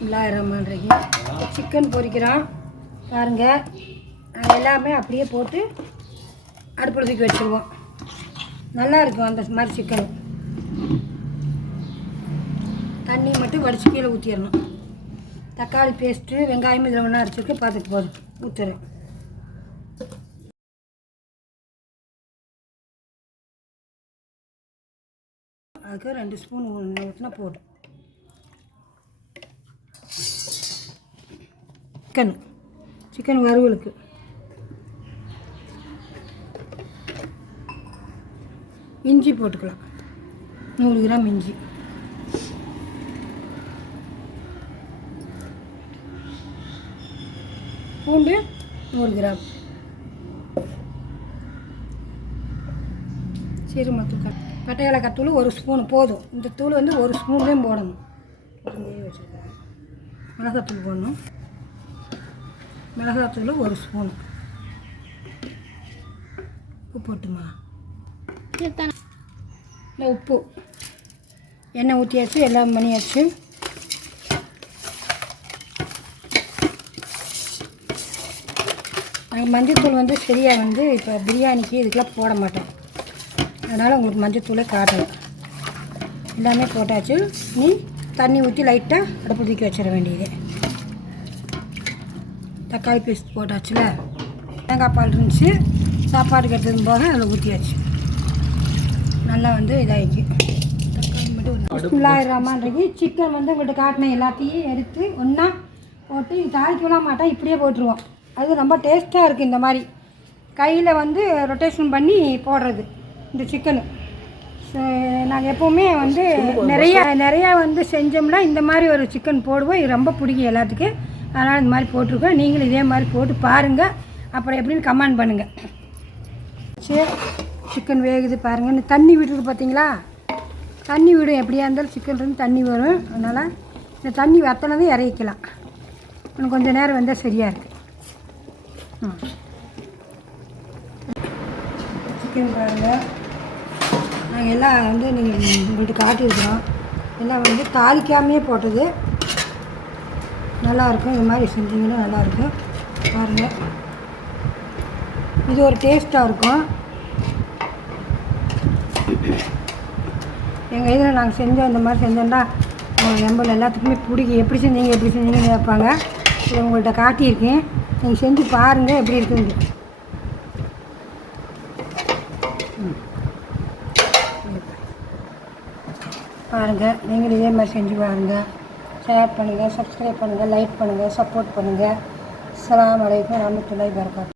பிஸ்மில்லாஹிர்ரஹ்மானிர்ரஹீம். Chicken பொரிக்கிறோம் பாருங்கள். அது எல்லாமே அப்படியே போட்டு அடுப்பில் தூக்கி வச்சுருவோம். நல்லாயிருக்கும் அந்த மாதிரி சிக்கன். தண்ணி மட்டும் வடித்து கீழே ஊற்றிடணும். தக்காளி பேஸ்ட்டு வெங்காயம் இதில் ஒன்றா அரைச்சிருக்கு பார்த்துட்டு போதும் ஊற்றுறேன். அதுக்கு 2 ஸ்பூன் ஊற்றினா போதும். சிக்கன் வறுவலுக்கு இஞ்சி போட்டுக்கலாம். 100 கிராம் இஞ்சி, பூண்டு 100 கிராம், சீரகத்தூள், பட்டை ஏலக்காய் தூள் 1 ஸ்பூன் போதும். இந்த தூள் வந்து 1 ஸ்பூன்லேயும் போடணும். வச்சுருக்கேன். மிளகாத்தூள் போடணும். மிளகாத்தூள் 1 ஸ்பூன். உப்பு போட்டுமா? இல்லை உப்பு. எண்ணெய் ஊற்றியாச்சு, எல்லாம் பண்ணியாச்சு. நாங்கள் மஞ்சத்தூள் வந்து சரியாக வந்து இப்போ பிரியாணிக்கு இதுக்கெல்லாம் போட மாட்டோம். அதனால் உங்களுக்கு மஞ்சத்தூளே காட்டணும். எல்லாமே போட்டாச்சு. நீ தண்ணி ஊற்றி லைட்டாக அடுப்பு தூக்கி வச்சிட வேண்டியது. தக்காளி பேஸ்ட் போட்டாச்சுல, தேங்காய் பால் இருந்துச்சு, சாப்பாட்டுக்கு எடுத்தது போக அதில் ஊற்றியாச்சு. நல்லா வந்து இதாகிடுச்சு. தக்காளி மட்டும் பிஸ்மில்லாஹிர்ரஹ்மானிர்ரஹீம். சிக்கன் வந்து உங்கள்கிட்ட காட்டின எல்லாத்தையும் எடுத்து ஒன்றா போட்டு தாளிக்கலாம் மாட்டோம், இப்படியே போட்டுருவோம். அது ரொம்ப டேஸ்ட்டாக இருக்குது. இந்த மாதிரி கையில் வந்து ரொட்டேஷன் பண்ணி போடுறது இந்த சிக்கனு. நாங்கள் எப்போவுமே வந்து நிறையா வந்து செஞ்சோம்னா இந்த மாதிரி ஒரு சிக்கன் போடுவோம். இது ரொம்ப பிடிக்கும் எல்லாத்துக்கும். அதனால் இந்த மாதிரி போட்டிருக்கோம். நீங்களும் இதே மாதிரி போட்டு பாருங்கள். அப்புறம் எப்படின்னு கமெண்ட் பண்ணுங்கள். சரி, சிக்கன் வேகுது பாருங்கள். இந்த தண்ணி விடுறது பார்த்தீங்களா? தண்ணி விடும். எப்படியா இருந்தாலும் சிக்கன்லேருந்து தண்ணி வரும். அதனால் இந்த தண்ணி வற்றினதும் இறக்கிக்கலாம். இன்னும் கொஞ்சம் நேரம் வந்தால் சரியாக இருக்குது. சிக்கன் பாருங்கள். நாங்கள் எல்லாம் வந்து நீங்கள் உங்கள்கிட்ட காட்டியிருக்கிறோம். எல்லாம் வந்து தாளிக்காமையே போட்டது. நல்லாயிருக்கும். இது மாதிரி செஞ்சிங்கன்னா நல்லாயிருக்கும். பாருங்கள், இது ஒரு டேஸ்ட்டாக இருக்கும். எங்கள் இதில் நாங்கள் செஞ்சோம், இந்த மாதிரி செஞ்சோம்னா நம்மள எல்லாத்துக்குமே பிடிக்கும். எப்படி செஞ்சீங்கன்னு கேட்பாங்க. இதை உங்கள்கிட்ட காட்டியிருக்கேன். நீங்கள் செஞ்சு பாருங்கள் எப்படி இருக்குங்க. பாருங்கள், நீங்களும் இதே மாதிரி செஞ்சு பாருங்கள். ஷேர் பண்ணுங்கள், சப்ஸ்கிரைப் பண்ணுங்கள், லைக் பண்ணுங்கள், சப்போர்ட் பண்ணுங்கள். அஸ்ஸலாமு அலைக்கும் வரஹ்மத்துல்லாஹி வபரகாத்துஹு.